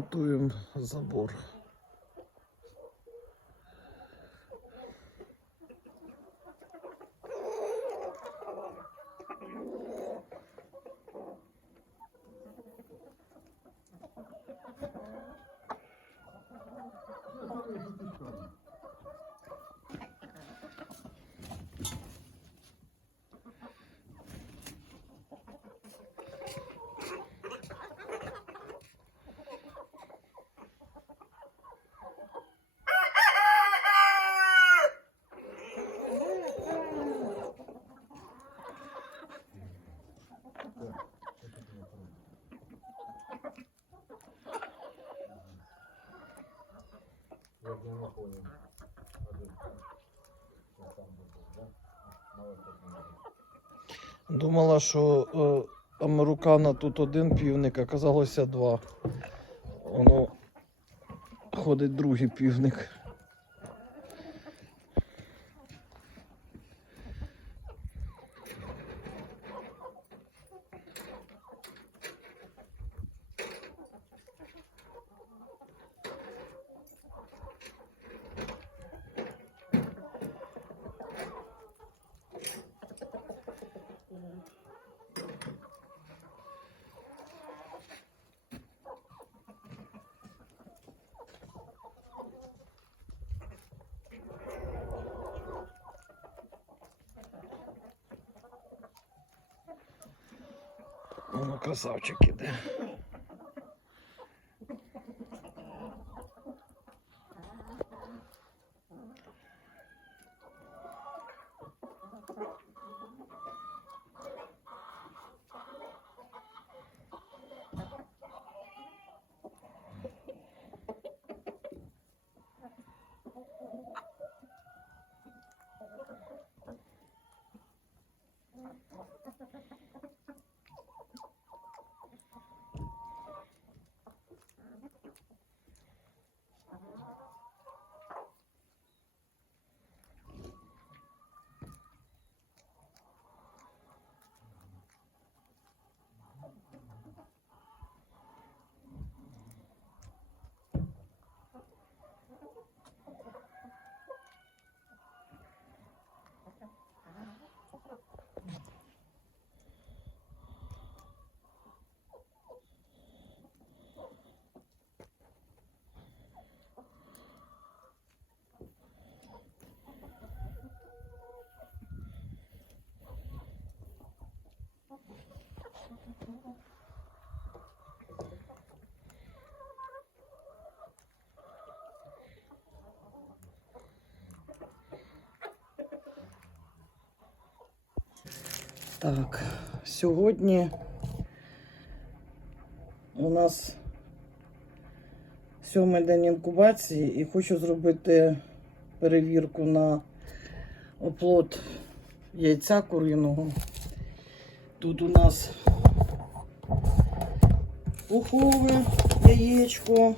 Ремонтуємо забор. Думала, що е, американа тут один півник, а казалося два. Воно ходить другий півник. Воно красавчик іде. Так, сьогодні у нас сьомий день інкубації і хочу зробити перевірку на оплот яйця куриного. Тут у нас пухове яєчко,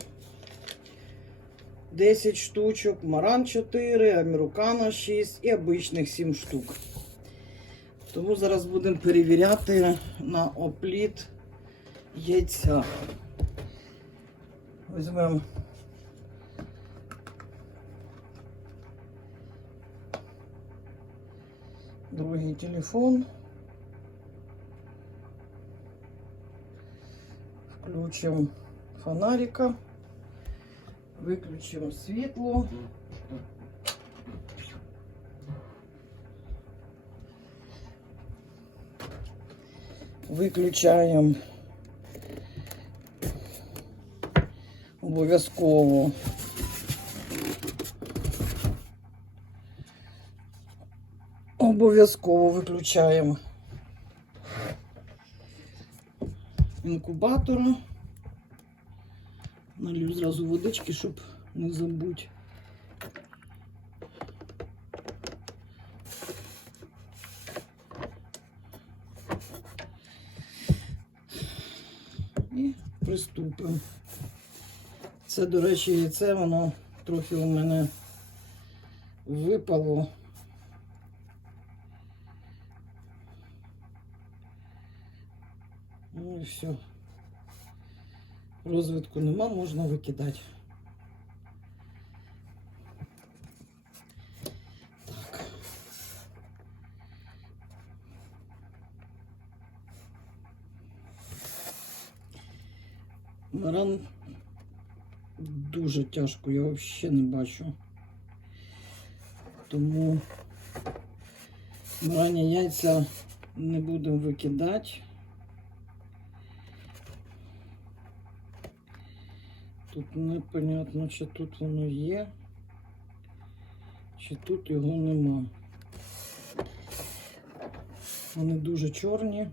10 штучок, маран 4, американо 6 і обичних 7 штук. Тому зараз будемо перевіряти на опліт яйця. Візьмемо другий телефон. Включимо фонарика, виключимо світло. Виключаємо обов'язково обов'язково виключаємо інкубатора. Налью зразу водички, щоб не забути. приступимо. Це, до речі, яйце воно трохи у мене випало. Ну і все. Розвитку нема, можна викидати. Маран дуже тяжко, я взагалі не бачу. Тому марані яйця не будемо викидати. Тут непонятно, чи тут воно є, чи тут його нема. Вони дуже чорні. Ну,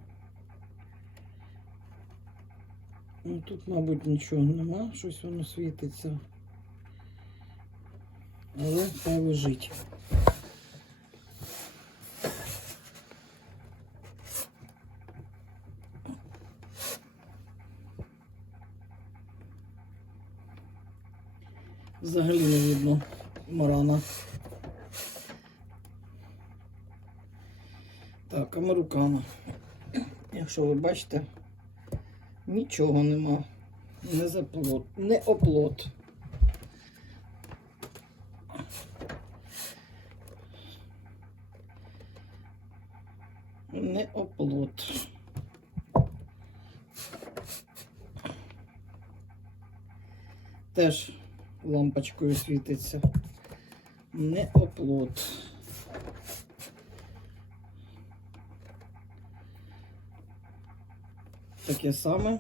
тут, мабуть, нічого нема, щось воно світиться. Але хай лежить. Взагалі не видно марана. Так, американо. Якщо ви бачите, нічого нема. Не заплод, не оплот. Не оплот. Теж лампочкою світиться. Не оплот. Таке саме.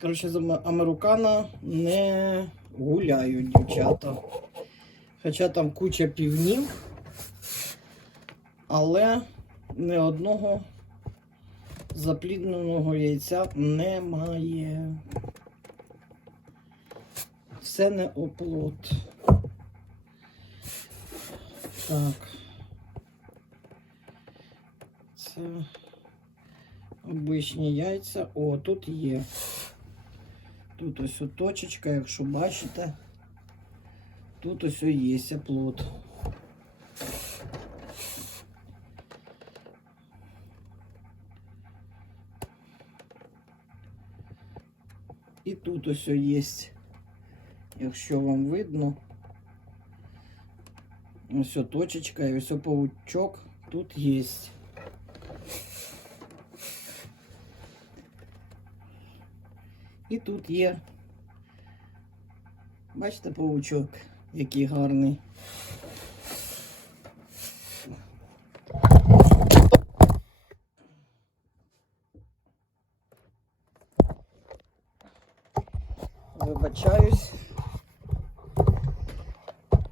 Коротше, з аме- не гуляють дівчата. Хоча там куча півнів, але не одного заплідненого яйця немає. Все не оплот. Так. Це обичні яйця. О, тут є. Тут ось точечка, якщо бачите. Тут ось є оплот. І тут ось є, якщо вам видно. Ось точечка і ось паучок тут є. І тут є. Бачите, паучок, який гарний. Вибачаюсь.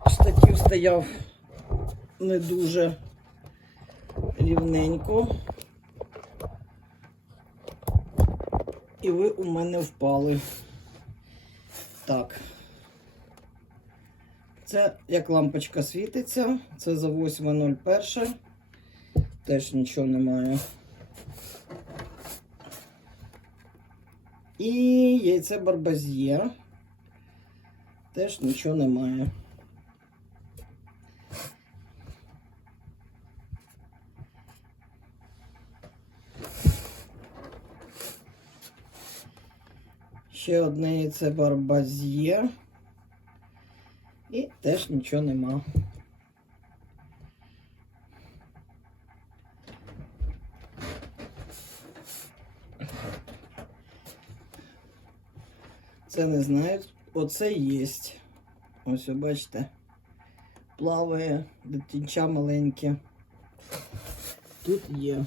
Штатів стояв не дуже рівненько. І ви у мене впали. Так. Це як лампочка світиться. Це за 8.01. Теж нічого немає. І яйце барбазє. Теж нічого немає. Ще одне яйце барбазє. І теж нічого нема. Це не знаю. Оце є. Ось, ви бачите. Плаває дитинча маленьке. Тут є.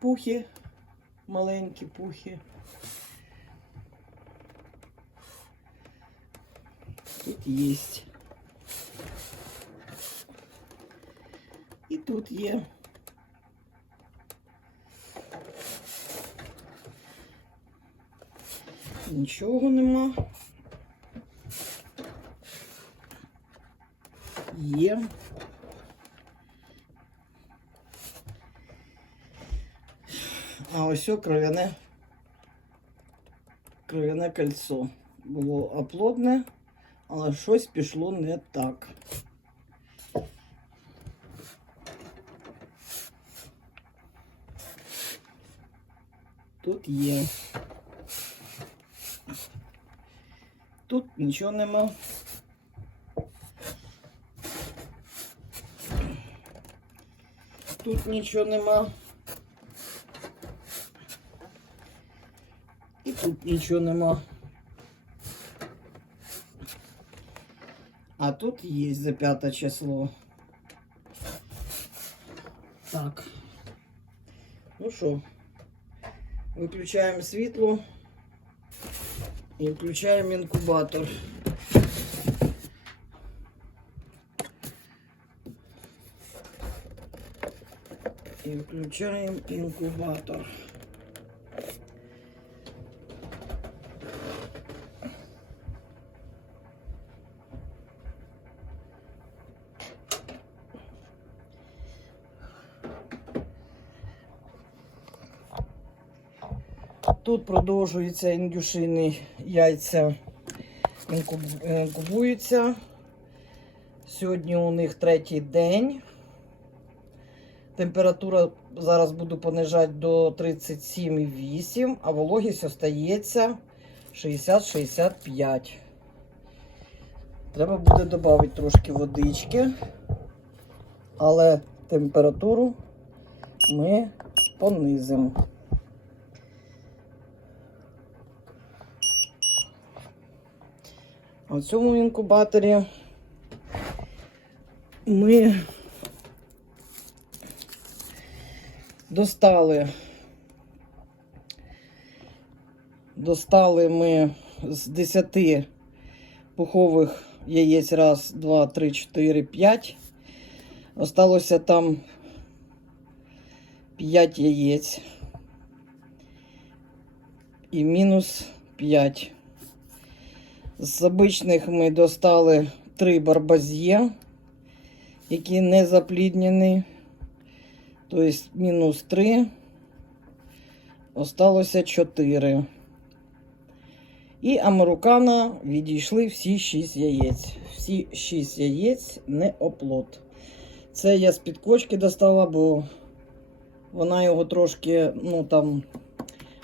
Пухи, маленькі пухи. Тут есть. І тут є. Нічого нема. Є. А ось о кров'яне кров'яне кольцо. Було оплодне, Але щось пішло не так. Тут є. Тут нічого нема. Тут нічого нема. Тут нічого нема. А тут є за п'яте число. Так. Ну що, виключаємо світло і включаємо інкубатор. І включаємо інкубатор. Тут продовжуються індюшини яйця інкуб- інкубуються. Сьогодні у них третій день. Температура зараз буду понижати до 37,8, а вологість остається 60-65. Треба буде додати трошки водички, але температуру ми понизимо. А в цьому інкубаторі ми достали. Достали ми з 10 пухових яєць. Раз, два, три, чотири, п'ять. Осталося там 5 яєць. І мінус 5. З обичних ми достали 3 барбазє, які не запліднені. Тобто мінус 3. Осталося 4. І американа відійшли всі 6 яєць. Всі 6 яєць не оплот. Це я з-під кочки достала, бо вона його трошки, ну там,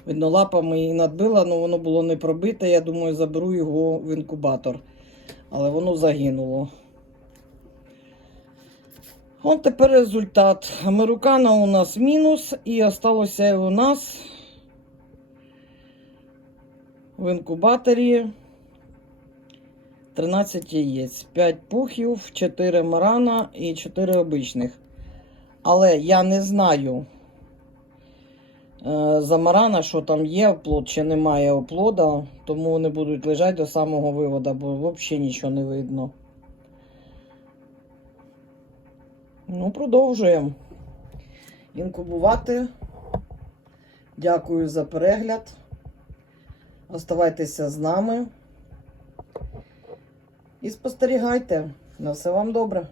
видно, лапами її надбила, але воно було не пробите. Я думаю, заберу його в інкубатор. Але воно загинуло. От тепер результат. Американа у нас мінус, і осталося у нас в інкубаторі 13 яєць, 5 пухів, 4 марана і 4 обичних. Але я не знаю е, за марана, що там є оплод чи немає оплода, тому вони будуть лежати до самого виводу, бо взагалі нічого не видно. Ну, продовжуємо інкубувати. Дякую за перегляд. Оставайтеся з нами і спостерігайте. На все вам добре.